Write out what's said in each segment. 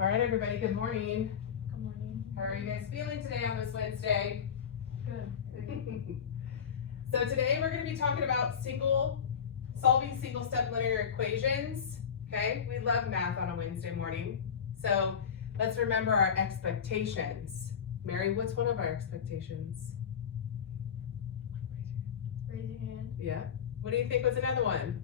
All right, everybody, good morning. Good morning. How are you guys feeling today on this Wednesday? Good. So today we're going to be talking about solving single-step linear equations. Okay, we love math on a Wednesday morning. So let's remember our expectations. Mary, what's one of our expectations? Raise your hand. Yeah. What do you think was another one?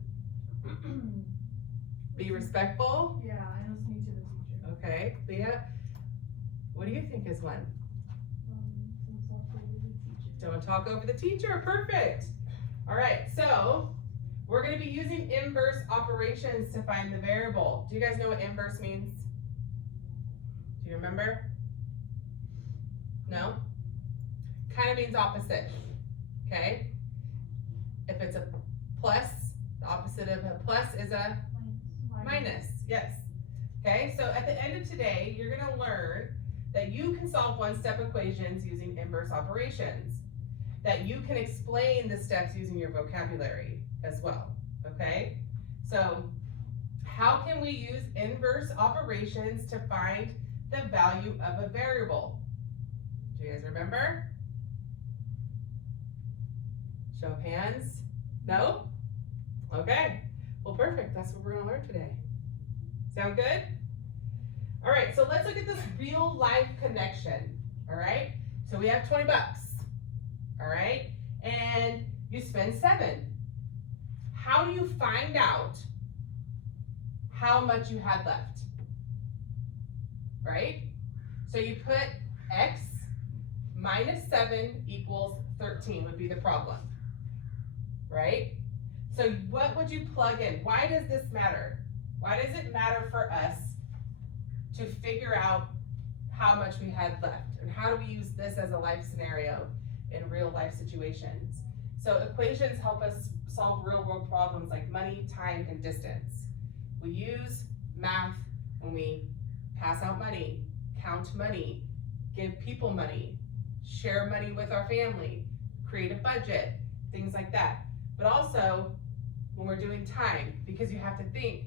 Be respectful. Yeah, and listening to the teacher. Okay, Leah, what do you think is one? Don't talk over the teacher. Don't talk over the teacher, perfect. All right, so we're gonna be using inverse operations to find the variable. Do you guys know what inverse means? Do you remember? No? Kind of means opposite, okay? If it's a plus, the opposite of a plus is a minus, yes. Okay, so at the end of today, you're gonna learn that you can solve one-step equations using inverse operations, that you can explain the steps using your vocabulary as well, okay? So how can we use inverse operations to find the value of a variable? Do you guys remember? Show of hands. No? Okay. Well, perfect. That's what we're going to learn today. Sound good? All right. So let's look at this real life connection. All right. So we have 20 bucks. All right. And you spend 7. How do you find out how much you had left? Right? So you put x minus 7 equals 13 would be the problem. Right? So what would you plug in? Why does this matter? Why does it matter for us to figure out how much we had left? And how do we use this as a life scenario in real life situations? So equations help us solve real world problems like money, time, and distance. We use math when we pass out money, count money, give people money, share money with our family, create a budget, things like that. But also when we're doing time, because you have to think,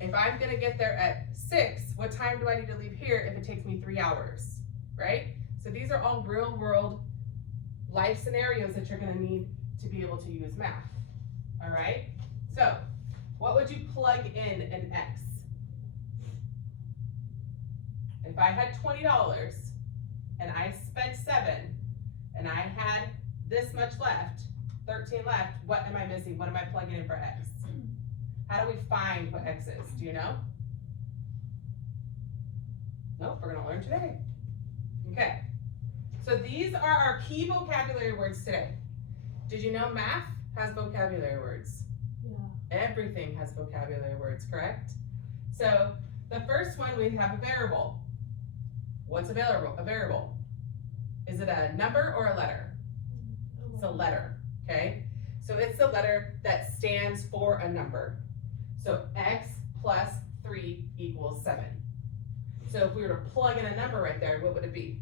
if I'm gonna get there at 6, what time do I need to leave here if it takes me 3 hours, right? So these are all real world life scenarios that you're gonna need to be able to use math, all right? So what would you plug in x? If I had $20 and I spent 7 and I had this much left, 13 left, what am I missing? What am I plugging in for x? How do we find what x is? Do you know? Nope, we're gonna learn today. Okay, so these are our key vocabulary words today. Did you know math has vocabulary words? Yeah. Everything has vocabulary words, correct? So the first one, we have a variable. What's a variable? Is it a number or a letter? It's a letter, okay? So it's the letter that stands for a number. So x plus 3 equals 7. So if we were to plug in a number right there, what would it be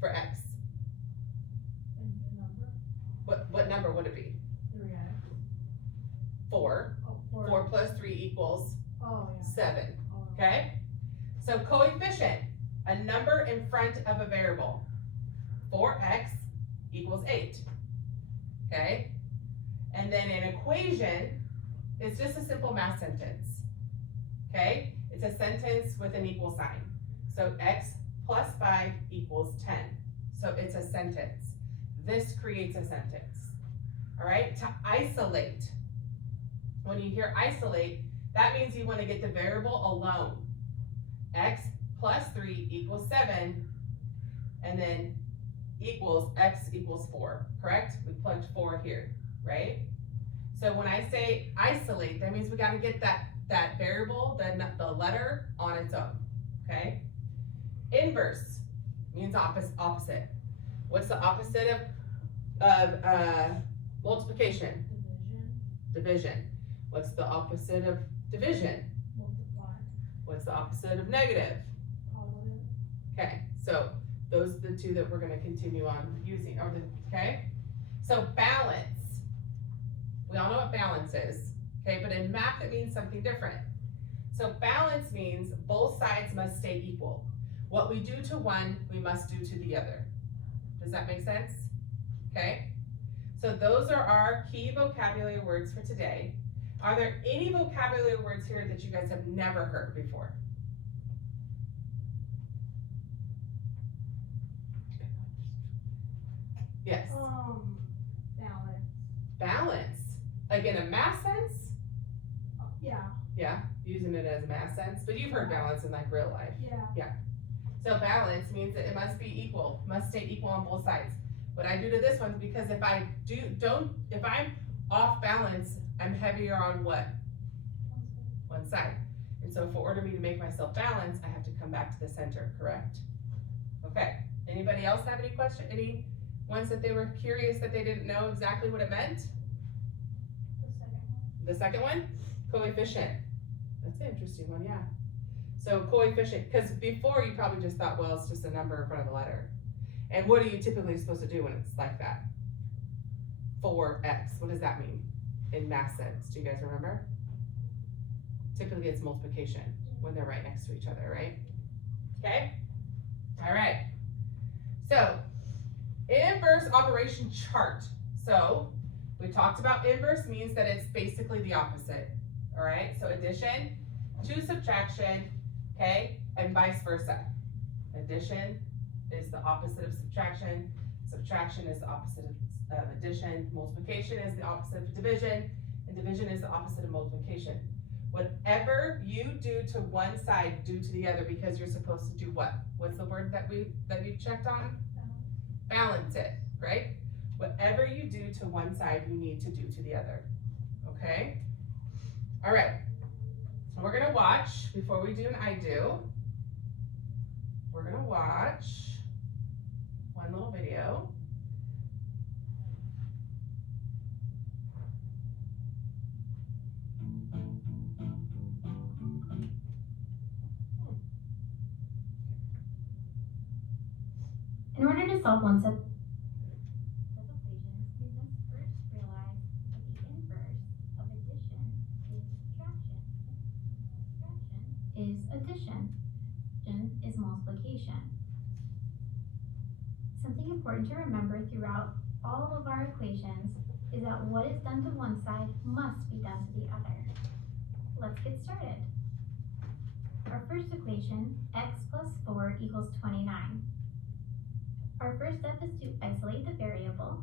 for x? And number? What number would it be? 3x. 4. Oh, 4. 4 plus 3 equals Oh, yeah. 7, Oh. okay? So coefficient, a number in front of a variable. 4x equals 8, okay? And then an equation is just a simple math sentence, okay? It's a sentence with an equal sign. So x plus 5 equals 10. So it's a sentence. This creates a sentence, all right? To isolate, when you hear isolate, that means you want to get the variable alone. X plus 3 equals 7, and then equals x equals 4, correct? We plugged 4 here, right? So when I say isolate, that means we got to get that variable, the letter, on its own, okay? Inverse means opposite. What's the opposite of multiplication? Division. What's the opposite of division? Multiply. What's the opposite of negative? Positive. Okay, so those are the two that we're going to continue on using. Okay? So balance. We all know what balance is. Okay, but in math it means something different. So balance means both sides must stay equal. What we do to one, we must do to the other. Does that make sense? Okay? So those are our key vocabulary words for today. Are there any vocabulary words here that you guys have never heard before? Yes. Balance. Balance. Like in a math sense? Yeah, Yeah, using it as a math sense, but you've heard balance in like real life. yeah. So balance means that it must be equal, must stay equal on both sides. What I do to this one is because if I'm off balance, I'm heavier on what? One side. And so for order me to make myself balance, I have to come back to the center, correct? Okay, anybody else have any question, any ones that they were curious that they didn't know exactly what it meant? The second one. The second one, coefficient. That's an interesting one, yeah. So coefficient, because before you probably just thought, well, it's just a number in front of a letter. And what are you typically supposed to do when it's like that? 4x, what does that mean in math sense? Do you guys remember? Typically it's multiplication when they're right next to each other, right? Okay, all right. So inverse operation chart. So we talked about inverse means that it's basically the opposite, all right? So addition to subtraction, okay, and vice versa. Addition is the opposite of subtraction, subtraction is the opposite of addition, multiplication is the opposite of division, and division is the opposite of multiplication. Whatever you do to one side, do to the other, because you're supposed to do what? What's the word that we checked on? Balance it, right? Whatever you do to one side, you need to do to the other, okay? All right, so we're gonna watch, before we do an I do, we're gonna watch one little video. In order to solve one set of equations, we must first realize that the inverse of addition is subtraction. Subtraction is addition. Addition is multiplication. Something important to remember throughout all of our equations is that what is done to one side must be done to the other. Let's get started. Our first equation, x plus 4 equals 29. Our first step is to isolate the variable.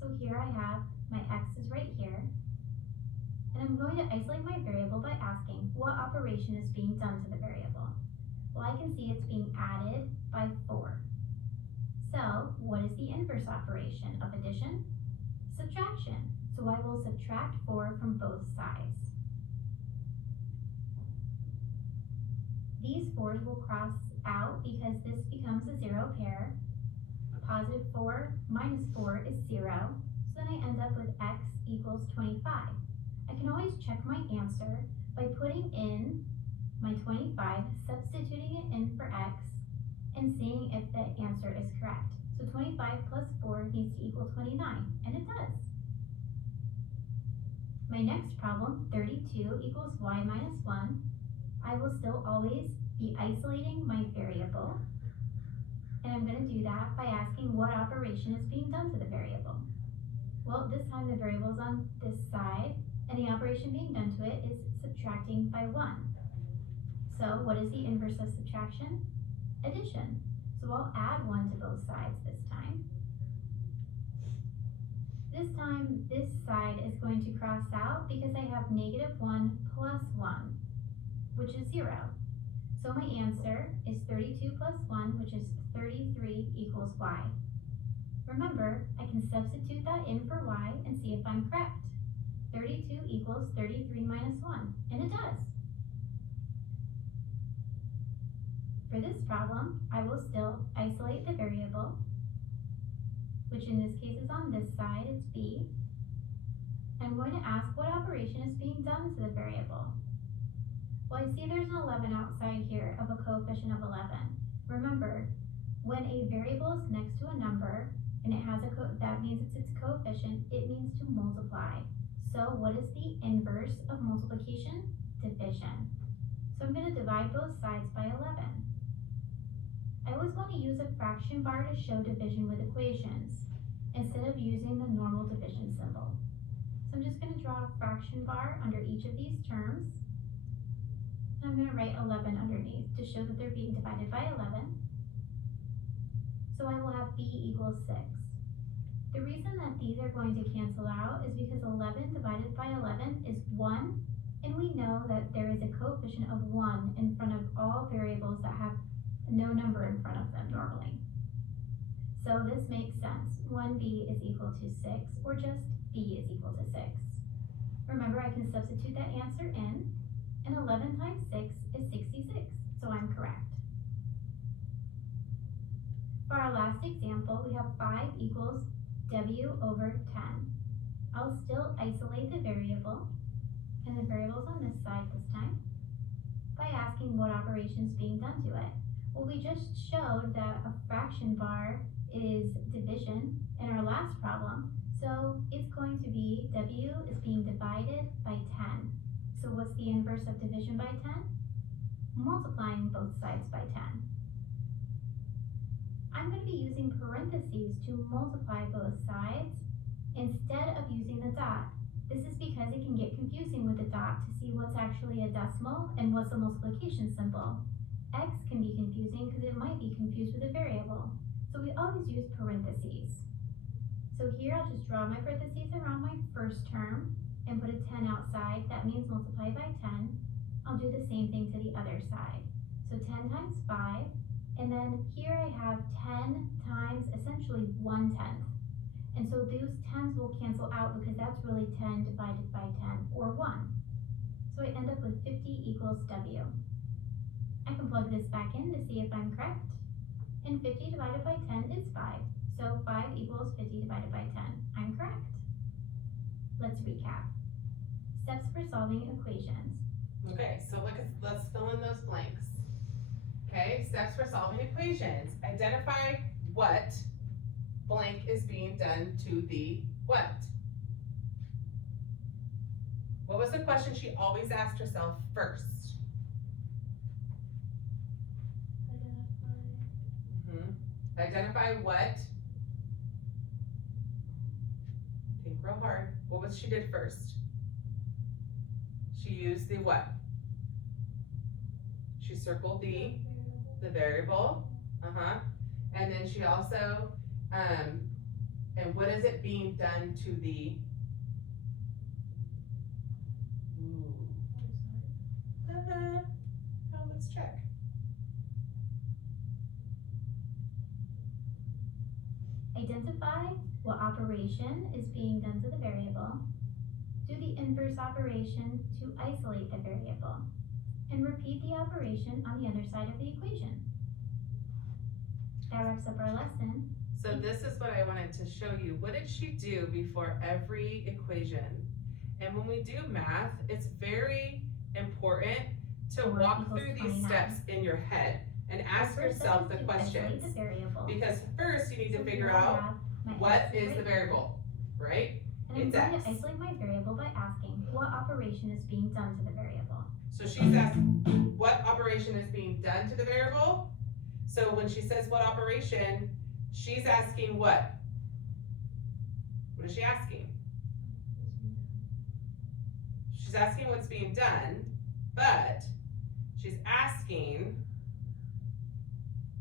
So here I have my x is right here. And I'm going to isolate my variable by asking what operation is being done to the variable. Well, I can see it's being added by 4. So what is the inverse operation of addition? Subtraction. So I will subtract 4 from both sides. These 4s will cross out because this becomes a 0 pair. Positive 4 minus 4 is 0, so then I end up with x equals 25. I can always check my answer by putting in my 25, substituting it in for x, and seeing if the answer is correct. So 25 plus 4 needs to equal 29, and it does. My next problem, 32 equals y minus 1. I will still always be isolating my variable. And I'm going to do that by asking what operation is being done to the variable. Well, this time the variable is on this side, and the operation being done to it is subtracting by 1. So what is the inverse of subtraction? Addition. So I'll add 1 to both sides this time. This time, this side is going to cross out because I have negative 1 plus 1, which is 0. So my answer is 32 plus 1, which is 33 equals y. Remember, I can substitute that in for y and see if I'm correct. 32 equals 33 minus 1, and it does. For this problem, I will still isolate the variable, which in this case is on this side, it's b. I'm going to ask what operation is being done to the variable. Well, I see there's an 11 outside here of a coefficient of 11. Remember, when a variable is next to a number and it has that means it's its coefficient, it means to multiply. So what is the inverse of multiplication? Division. So I'm going to divide both sides by 11. I always want to use a fraction bar to show division with equations, instead of using the normal division symbol. So I'm just going to draw a fraction bar under each of these terms. And I'm going to write 11 underneath to show that they're being divided by 11. So I will have b equals 6. The reason that these are going to cancel out is because 11 divided by 11 is 1, and we know that there is a coefficient of 1 in front of all variables that have no number in front of them normally. So this makes sense. 1b is equal to 6, or just b is equal to 6. Remember, I can substitute that answer in, and 11 times 6 is 66, so I'm correct. For our last example, we have 5 equals w over 10. I'll still isolate the variable, and the variable's on this side this time, by asking what operation is being done to it. Well, we just showed that a fraction bar is division in our last problem, so it's going to be w is being divided by 10. So what's the inverse of division by 10? Multiplying both sides by 10. I'm going to be using parentheses to multiply both sides instead of using the dot. This is because it can get confusing with the dot to see what's actually a decimal and what's a multiplication symbol. X can be confusing because it might be confused with a variable. So we always use parentheses. So here I'll just draw my parentheses around my first term and put a 10 outside. That means multiply by 10. I'll do the same thing to the other side. So 10 times 5. And then here I have 10 times essentially 1/10. And so those 10s will cancel out because that's really 10 divided by 10, or 1. So I end up with 50 equals W. I can plug this back in to see if I'm correct. And 50 divided by 10 is 5. So 5 equals 50 divided by 10. I'm correct. Let's recap. Steps for solving equations. Okay, so let's fill in those blanks. Okay, steps for solving equations. Identify what blank is being done to the what. What was the question she always asked herself first? Identify what. Think real hard. What was she did first? She used the what? She circled the variable, and then she also, and what is it being done to the, let's check. Identify what operation is being done to the variable. Do the inverse operation to isolate the variable. And repeat the operation on the other side of the equation. That wraps up our lesson. So this is what I wanted to show you. What did she do before every equation? And when we do math, it's very important to 4 walk equals through these 29. steps in your head and ask First step yourself is the to isolate questions. the variable. Because first you need So to figure here I out have my what x is the right variable, right? here. And I'm It's going x. to isolate my variable by asking what operation is being done to the variable. So she's asking what operation is being done to the variable. So when she says what operation, she's asking what? What is she asking? She's asking what's being done, but she's asking,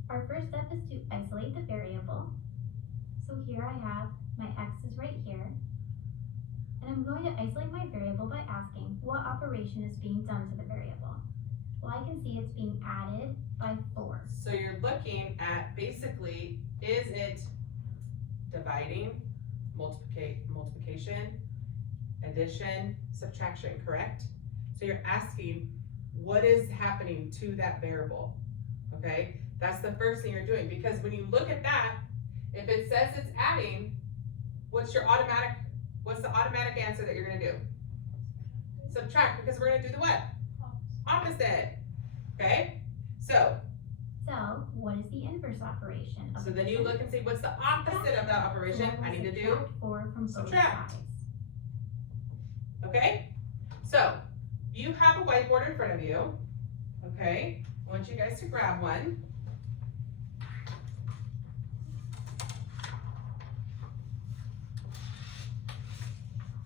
Our first step is to isolate the variable. So here I have my x is right here. And I'm going to isolate my variable by asking what operation is being done to the variable. Well, I can see it's being added by 4. so you're looking at basically, is it dividing, multiplication, addition, subtraction, correct? So you're asking, what is happening to that variable, okay? That's the first thing you're doing, because when you look at that, if it says it's adding, what's the automatic answer that you're gonna do? Subtract, because we're gonna do the what? Opposite, okay? So what is the inverse operation of then you addition? look and see, what's the opposite of that So operation? I'm I gonna need to do, subtract 4 from both subtract. sides. okay? So, you have a whiteboard in front of you, Okay, I want you guys to grab one.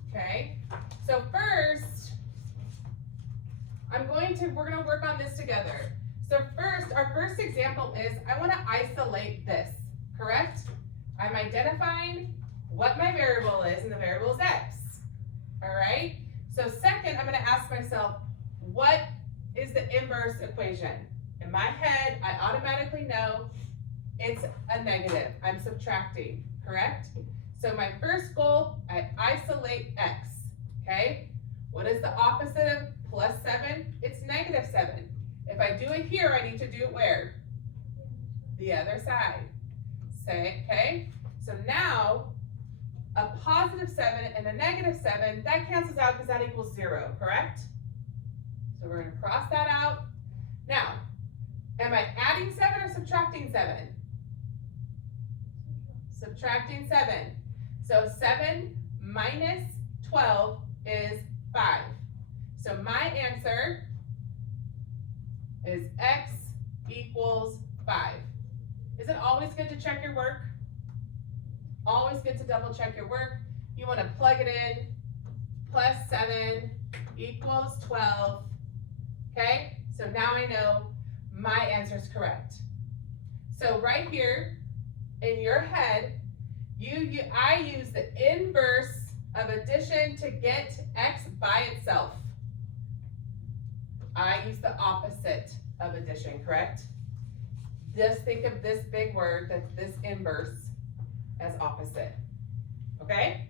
Okay, so first, we're gonna work on this together. So first, our first example is, I wanna isolate this, correct? I'm identifying what my variable is, and the variable is x, all right? So second, I'm gonna ask myself, what is the inverse equation? In my head, I automatically know it's a negative. I'm subtracting, correct? So my first goal, I isolate x, okay? What is the opposite of plus 7? It's negative 7. If I do it here, I need to do it where? The other side. Say, okay? So now, a positive 7 and a negative 7, that cancels out because that equals 0, correct? So we're gonna cross that out. Now, am I adding 7 or subtracting 7? Subtracting 7. So 7 minus 12 is 5. So my answer is x equals 5. Is it always good to check your work? Always good to double check your work. You want to plug it in. Plus 7 equals 12. Okay, so now I know my answer is correct. So right here in your head, I use the inverse of addition to get x by itself. I use the opposite of addition, correct? Just think of this big word, that's this inverse, as opposite. Okay?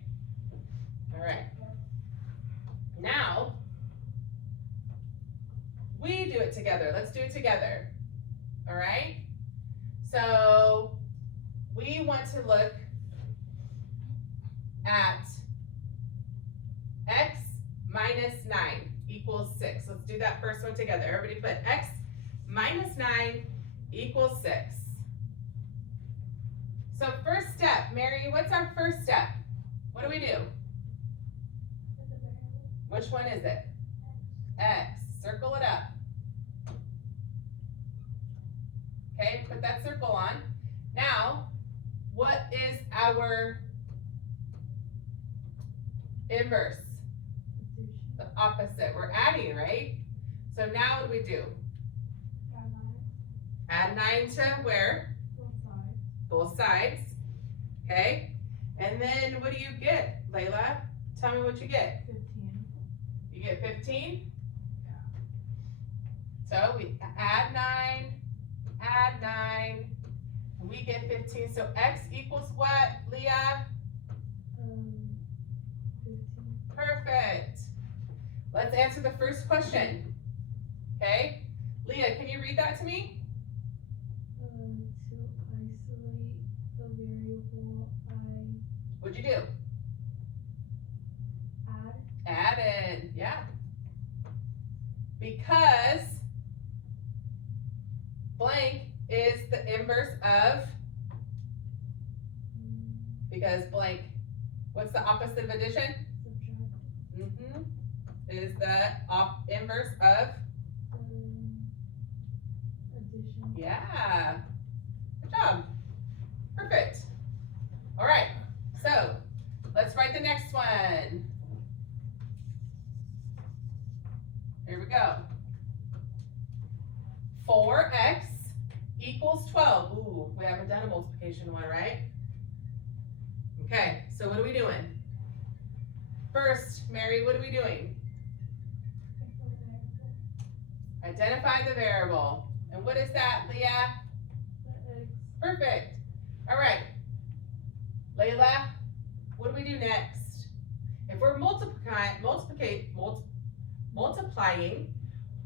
All right. Now, we do it together. Let's do it together. All right? So, we want to look at x minus 9 equals 6. Let's do that first one together. Everybody put x minus 9 equals 6. So first step, Mary, what's our first step? What do we do? Which one is it? X. Circle it up. Okay, put that circle on. Now, what is our inverse? The opposite. We're adding, right? So now what do we do? Add 9 to where? Both sides. Okay? And then what do you get, Layla? Tell me what you get. 15. You get 15? Yeah. So we add 9, and we get 15. So x equals what, Leah? 15. Perfect. Let's answer the first question. Okay? Leah, can you read that to me? To isolate the variable, What'd you do? Added, yeah. Because blank is the inverse of, because blank, what's the opposite of addition? subtract, Is the inverse of, addition. yeah. Good job. Perfect. All right, so let's write the next one. Here we go. 4x equals 12. Ooh, we haven't done a multiplication one, right? Okay, so what are we doing? First, Mary, what are we doing? Identify the variable. And what is that, Leah? The x, Perfect. All right. Layla, what do we do next? If we're multiplying,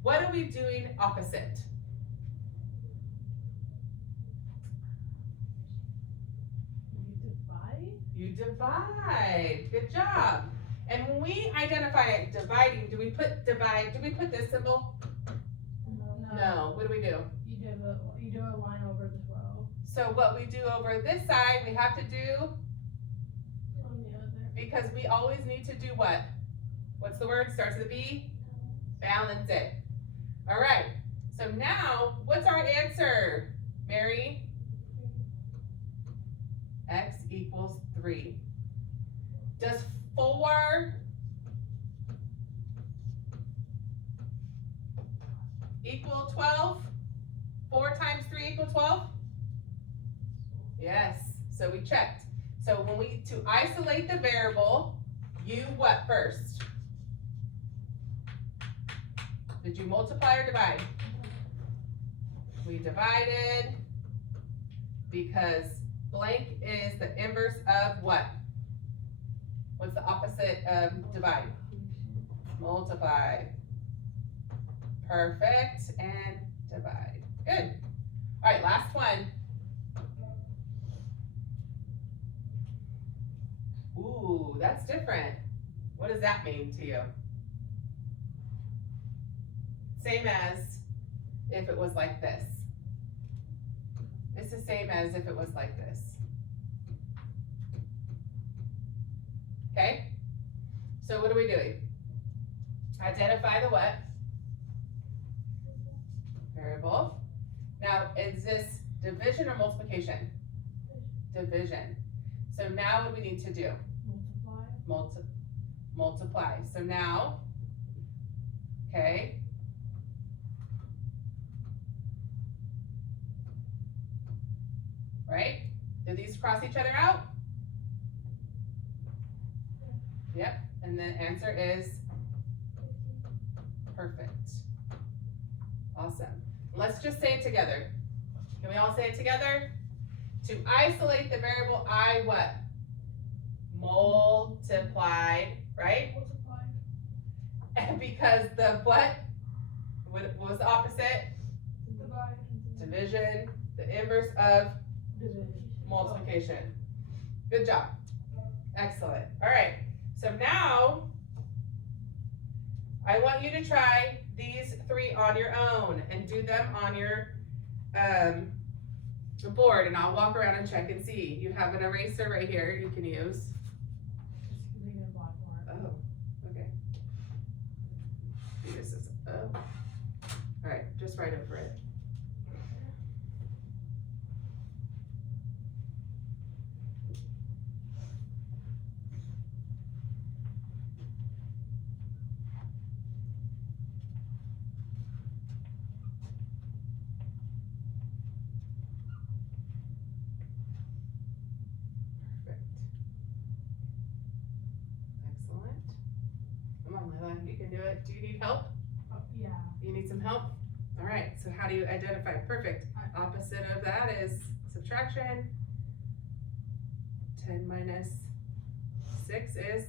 what are we doing opposite? you divide. You divide. Good job. And when we identify dividing, do we put this symbol? No. What do we do? You do a line over the 12 So what we do over this side, we have to do, on the other. because we always need to do what? What's the word? Starts with a B? Balance it. All right. So now, what's our answer, Mary? X equals 3. Does 4 equal 12? 4 times 3 equal 12? Yes, so we checked. So to isolate the variable, you what first? Did you multiply or divide? We divided because blank is the inverse of what? What's the opposite of divide? Multiply. Perfect, and divide. Good. All right, last one. Ooh, that's different. What does that mean to you? Same as if it was like this. It's the same as if it was like this. Okay? So what are we doing? Identify the what? Variable. Now, is this division or multiplication? Division. So now what do we need to do? Multiply. So now, okay. Right? Do these cross each other out? Yep, and the answer is perfect. Awesome. Let's just say it together. Can we all say it together? To isolate the variable I what? Multiplied, right? And because the what was the opposite? Division, the inverse of multiplication. Good job. Excellent. All right. So now I want you to try these 3 on your own and do them on your board, and I'll walk around and check and see. You have an eraser right here you can use. Oh, okay. This is, oh. All right, just right over it. You can do it. Do you need help? Yeah. You need some help? All right, so how do you identify? Perfect. Opposite of that is subtraction. 10 minus 6 is?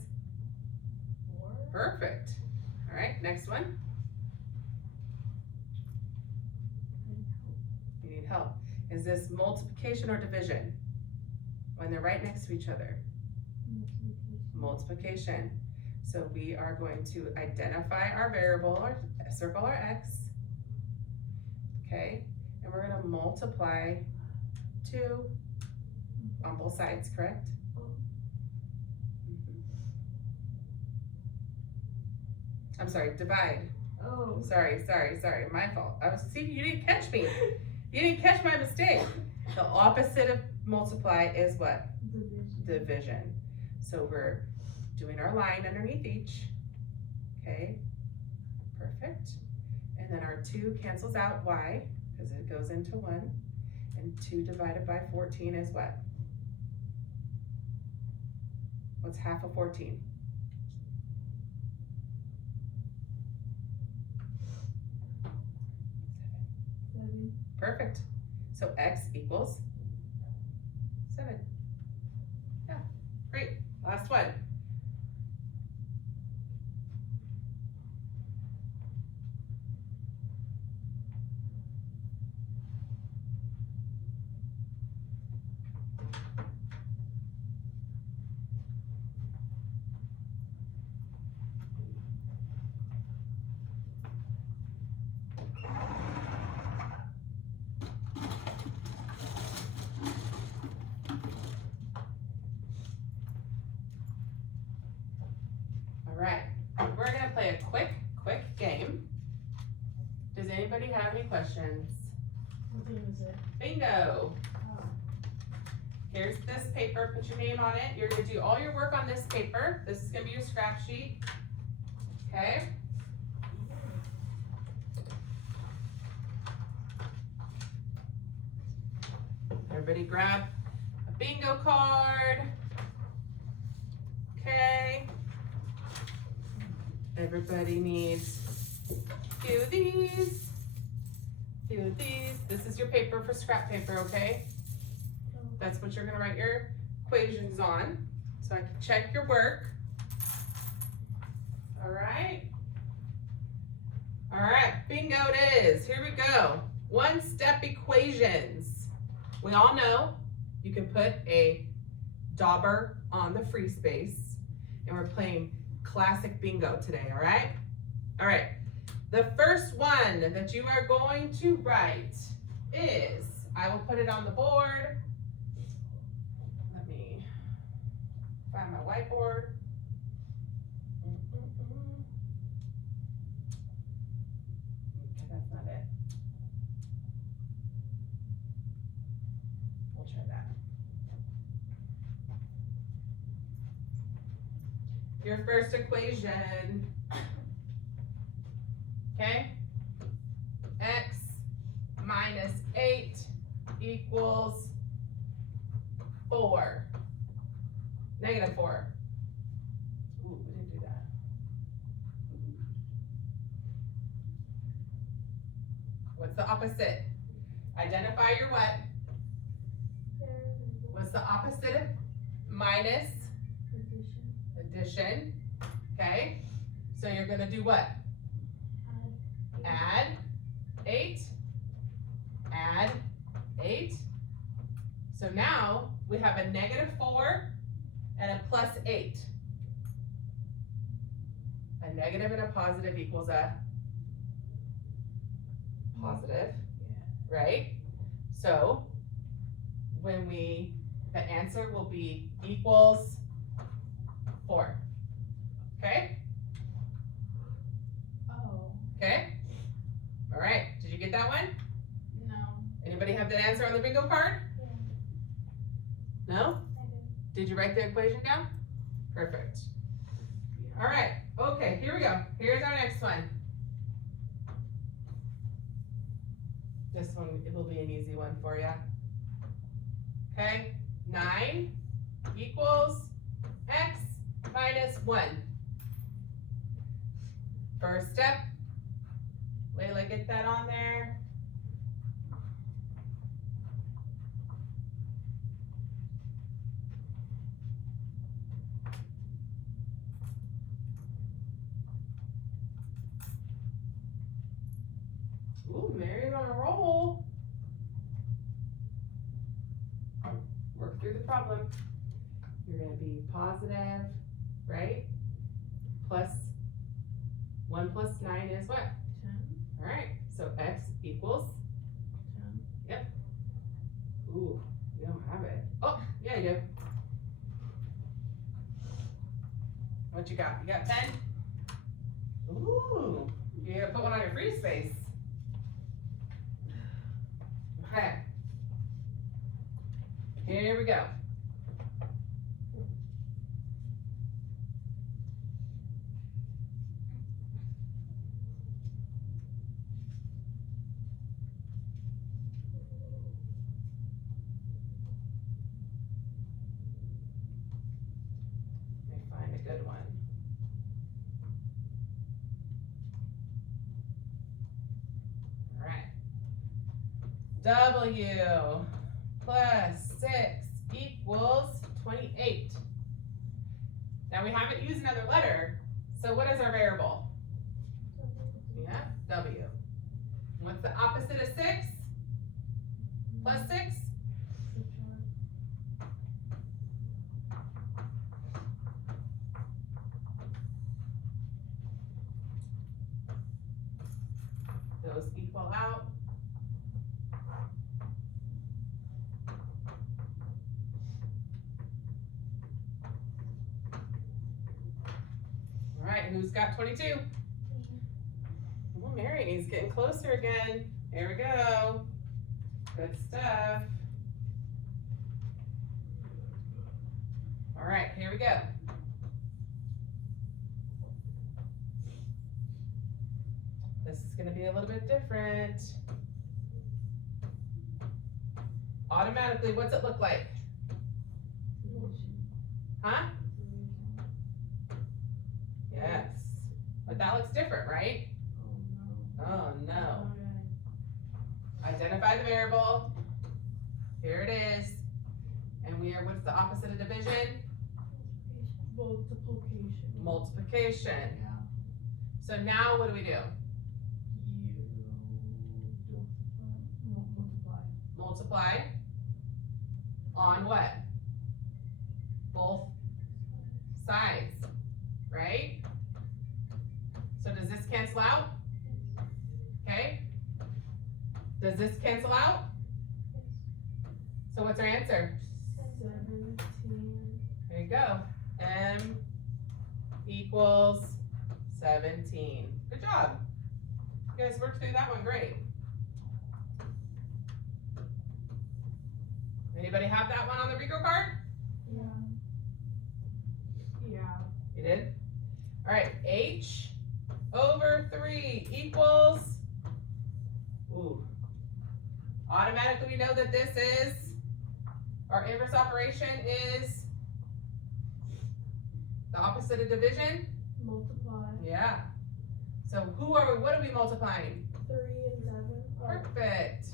4. Perfect. All right, next one. You need help. Is this multiplication or division? When they're right next to each other. Multiplication. So we are going to identify our variable, or circle our x, okay? And we're gonna multiply 2 on both sides, correct? I'm sorry, divide. Oh. Sorry, my fault. See, you didn't catch me. You didn't catch my mistake. The opposite of multiply is what? Division. So we're doing our line underneath each, okay, perfect. And then our 2 cancels out y, because it goes into 1, and 2 divided by 14 is what? What's half of 14? 7. Perfect. So x equals 7. Yeah, great. Last one. All right, we're gonna play a quick game. Does anybody Anybody have any questions? What thing is it? Bingo. Oh. Here's this paper, put your name on it. You're gonna do all your work on this paper. This is gonna be your scrap sheet. Okay? Everybody grab a bingo card. Okay. Everybody needs a few of these. Few of these. This is your paper for scrap paper, okay? That's what you're gonna write your equations on. So I can check your work. All right. All right, bingo it is. Here we go. One-step equations. We all know you can put a dauber on the free space, and we're playing classic bingo today, all right? All right, the first one that you are going to write is, I will put it on the board. Let me find my whiteboard. Okay, that's not it. We'll try that. Your first equation, okay? X minus 8 equals 4. Negative 4. Ooh, we didn't do that. What's the opposite? Identify your what? What's the opposite of minus? Addition. Okay? So you're gonna do what? Add 8. Add 8. So now we have a negative 4 and a plus 8. A negative and a positive equals a positive, right? So when the answer will be equals 4. Okay? Oh, Okay? All right, did you get that one? no. Anybody have that answer on the bingo card? No? Did you write the equation down? Perfect. All right, okay, here we go. Here's our next one. This one, it will be an easy one for you. Okay, 9 equals x minus 1. First step, Layla, get that on there. Ooh, Mary's on a roll. Work through the problem. You're gonna be positive, right? Plus 1 plus 9 is what? 10. All right, so x equals, 10. ooh, you don't have it. Oh, yeah, you do. What you got? You got 10? Ooh, you gotta put one on your free space. Okay. Here we go. Let me find a good one. All right. W plus 6 equals 28. Now we haven't used another letter, so what is our variable? Yeah, W. What's the opposite of 6? Plus 6? Those equal out. All right, who's got 22? Well, Mary right, he's getting closer again. Here we go. Good stuff. All right, here we go. This is gonna be a little bit different. Automatically, what's it look like? Huh? Yes. But that looks different, right? Oh no. Identify the variable. Here it is. And we are, what's the opposite of division? Multiplication. Multiplication. Yeah. So now what do we do? You multiply. Multiply on what? Both sides, right? So does this cancel out? Okay. Does this cancel out? So what's our answer? 17. There you go. M equals 17. Good job. You guys worked through that one great. Anybody have that one on the Rico card? Yeah. Yeah. You did? All right, H over 3 equals, ooh. Automatically we know that this is, our inverse operation is the opposite of division? Multiply. Yeah. So what are we multiplying? 3 and 7. Oh, Perfect.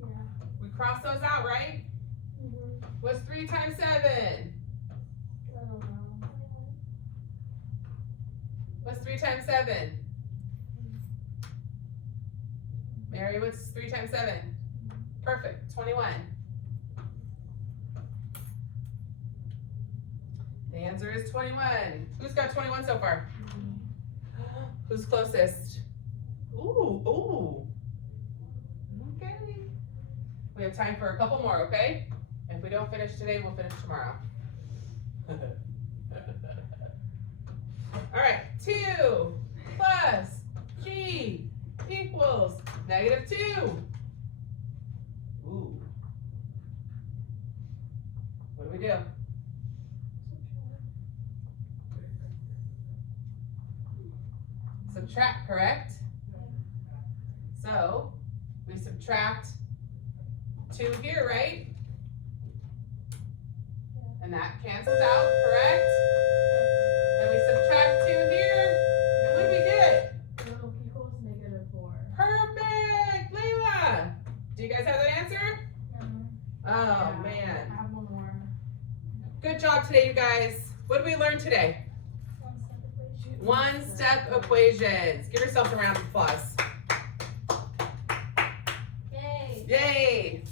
yeah. We cross those out, right? Mm-hmm. What's 3 times 7? I don't know. What's 3 times 7? Mary, what's 3 times 7? Perfect, 21. The answer is 21. Who's got 21 so far? Who's closest? Ooh, ooh. Okay. We have time for a couple more, okay? If we don't finish today, we'll finish tomorrow. All right, 2 plus G equals -2. Ooh. What do we do? Subtract, correct? So, we subtract 2 here, right? And that cancels out, correct? And we subtract 2 here, and what do we get? No, equals -4. Perfect! Layla! Do you guys have that answer? Oh, Yeah, man. I have one more. Good job today, you guys. What did we learn today? One-step equations. Give yourself a round of applause. Yay! Yay!